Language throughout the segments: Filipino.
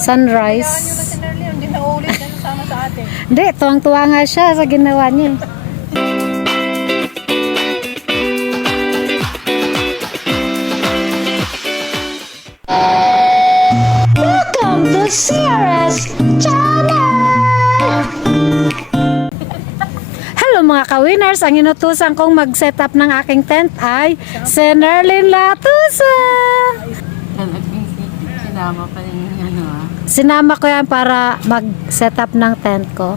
sunrise. Hindi na ulit sama sa atin. Hindi, tuwang-tuwa nga siya sa ginawa niya. Welcome to CRS Channel! Hello mga ka-winners! Ang inutusan kong mag-set up ng aking tent ay si Nerlin Latusa! Talagang sinama pa rin yung ano ah. Sinama ko yan para mag-set up ng tent ko.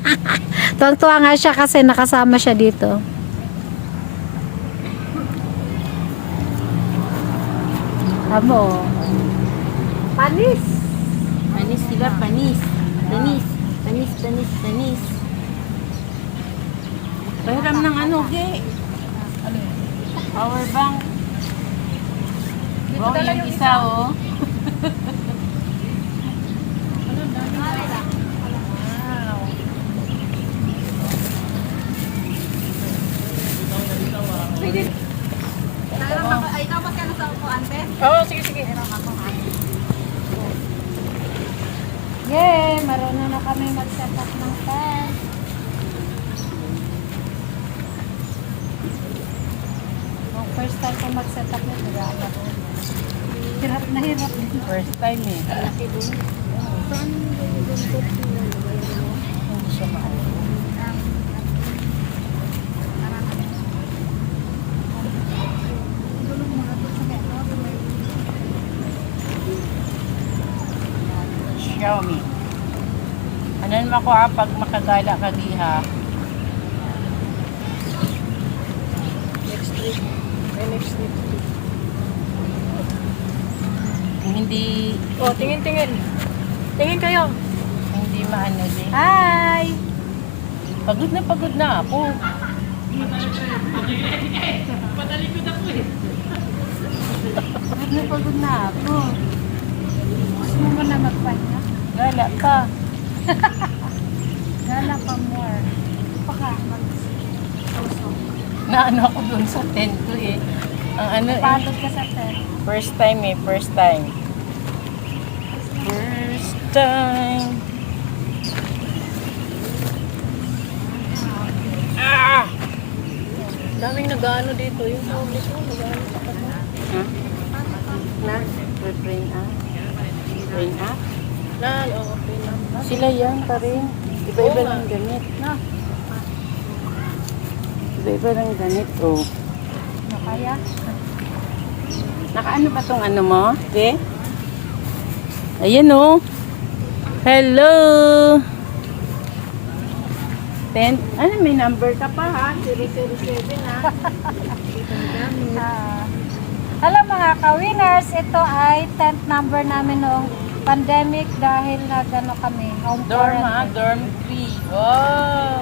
Tuwang-tuwa nga siya kasi nakasama siya dito. Amo. Panis. Panis sila, panis. Panis. Panis, panis, panis. Pahiram ng ano, ge. Power bank. Wow, yung isa oh. Oo, sige, sige. Yay! Marunong na kami mag-set up ng tent. Nung first time ko mag-set up nito, grabe ako. Hirap na hirap. First time eh. Hindi siya maaari. Xiaomi. Ano naman ako ah, pag makagala ka diha. Next week. Next week. Hindi Oh, tingin, tingin. Tingin kayo. hindi maano din. Hi! Pagod na pagod na ako. Pagod na pagod na ako. Gusto mo ba na magpahinga? Gala pa. Gala pa more. Baka mag Naano ako dun sa tent ko eh. Ang ano eh. Pagod ka sa tent. First time eh. First time. First time. Ah! Daming nag-ano dito. Yung homeless mo, nag-ano sa kanya. Ha? Na? Refrain up? Refrain up? Na, oh, okay na. Sila yan pa rin. Iba-iba lang gamit. Na. Iba-iba lang gamit. Oh. Nakaya? Nakaano ba tong ano mo? Okay? Ayan oh. Hello! Ten, ano may number ka pa ha? 007 ha? Hello mga ka-winners, ito ay tent number namin noong pandemic dahil nagano kami, home Dorm ha? quarantine. Dorm 3. Wow!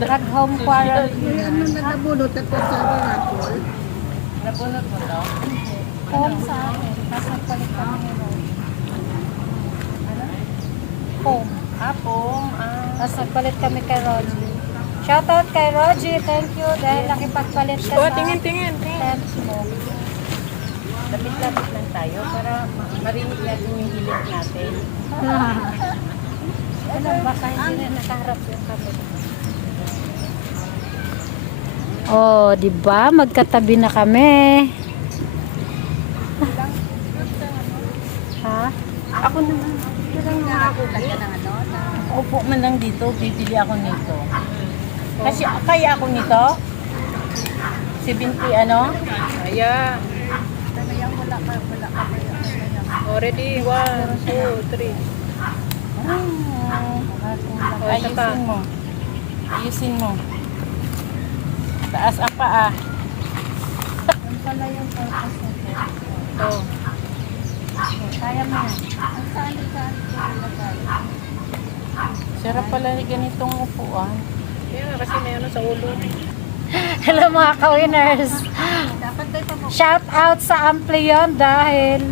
Nag-home quarantine. Ano na nabunot at sa rapol? Nabunod mo to? Home sa akin. Tapos nagpalit kami ng home. Ano? Home. Apong. Ah. Tapos nagpalit kami kay Rogie. Shoutout kay Rogie, thank you dahil nakipagpalit ka Oh, sa tingin, tingin, tingin. tent mo. Lapit-lapit lang tayo para ma- marinig natin yung hilit natin. Ano, baka hindi na nakaharap yung camera. Oh, di ba? Magkatabi na kami. ha? Ako naman. Ako. Upo man lang dito. Bibili ako nito. Kasi kaya ako nito. 70 ano? Ayan. Oh, ready? One, two, three. Ah, ayusin mo. Ayusin mo. Taas ang paa. Yan pala yung purpose nito. Oh. Kaya mo yan. Ang saan saan? Sarap pala ni ganitong upuan. Yan, kasi may ano sa ulo. Hello mga ka-winners! Shout out sa Amplion dahil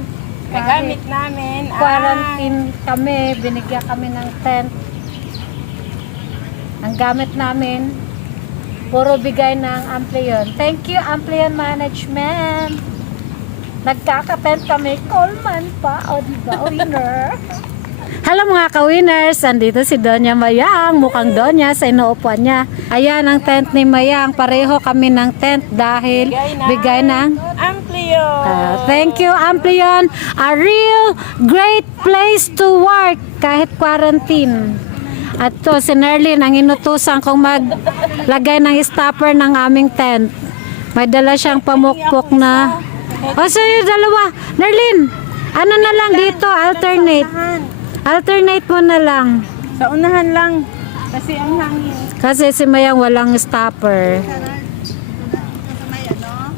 Kagamit namin. quarantine kami, binigyan kami ng tent. Ang gamit namin, puro bigay ng Amplion. Thank you Amplion Management! Nagkakatent kami, Coleman pa, o diba, winner? Hello mga ka-winners, andito si Donya Mayang, mukhang Donya sa inuupuan niya. Ayan ang tent ni Mayang, pareho kami ng tent dahil bigay ng Amplio! Ah, thank you, Amplion. A real great place to work kahit quarantine. At to, si Nerlin ang inutusan kong maglagay ng stopper ng aming tent. May dala siyang pamukpok na... O, sa'yo dalawa. Nerlin, ano na lang dito, alternate. Alternate mo na lang. Sa unahan lang. Kasi ang hangin. Kasi si Mayang walang stopper.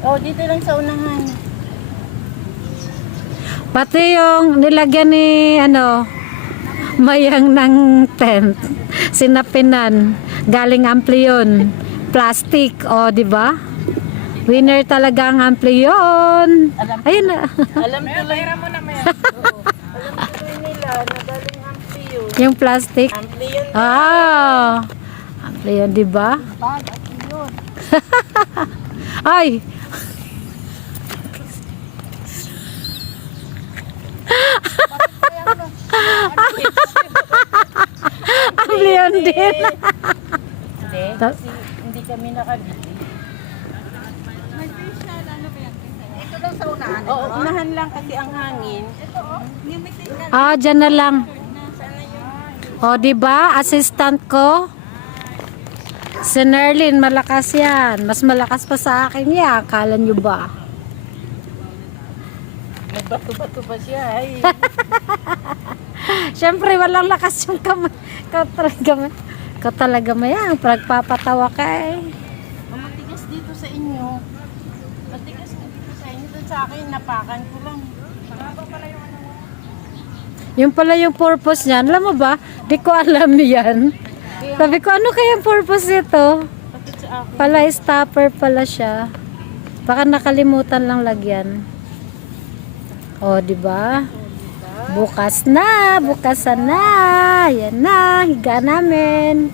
Oh, dito lang sa unahan. Pati yung nilagyan ni ano mayang ng tent sinapinan galing amplion plastic o di ba winner talaga ang amplion ayun na Alam tuloy. mo na may. Alam tuloy nila na galing Amplio. Yung plastic Amplio ah amplion di ba ay amplion din Hindi, kasi hindi kami nakabili. Oo, unahan lang kasi ang hangin. Ah, dyan na lang. O, di ba? Assistant ko. Si Nerlin, malakas yan. Mas malakas pa sa akin yan. Akala nyo ba? Nagbato-bato pa siya. Ay, Siyempre, walang lakas yung kamay. Ikaw talaga, may- ikaw talaga mayang. Pagpapatawa ka eh. matigas dito sa inyo. Matigas dito sa inyo. Doon sa akin, napakan ko lang. Yung pala yung purpose niyan. Alam mo ba? Di ko alam yan. Sabi ko, ano kaya yung purpose nito? Pala stopper pala siya. Baka nakalimutan lang lagyan. O, di ba? Bukas na, bukas na. Yan na, higa namin.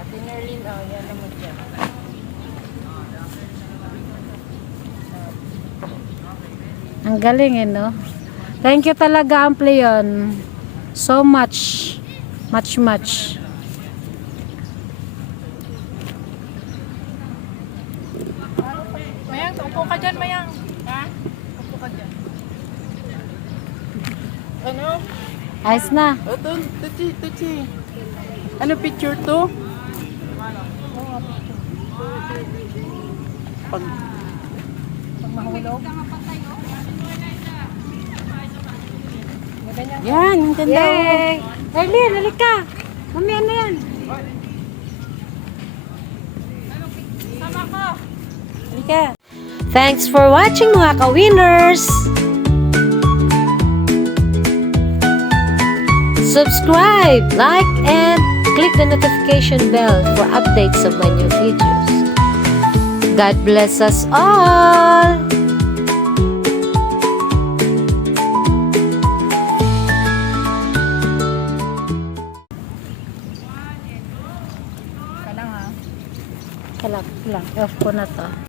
Ate Nerlin, oh, yan naman dyan. Ang galing eh, no? Thank you talaga, Amplion. So much. Much, much. Mayang, upo ka dyan, Mayang. Ha? Upo ka dyan. Ano? Ayos na. O, to, tuchi, tuchi. Ano picture to? Pag... Yan, ang ganda. oh. Yay! Erlyn, halika. Mami, ano yan? Halika. Thanks for watching mga ka-winners! Subscribe, like, and click the notification bell for updates of my new videos. God bless us all! Off ko na to.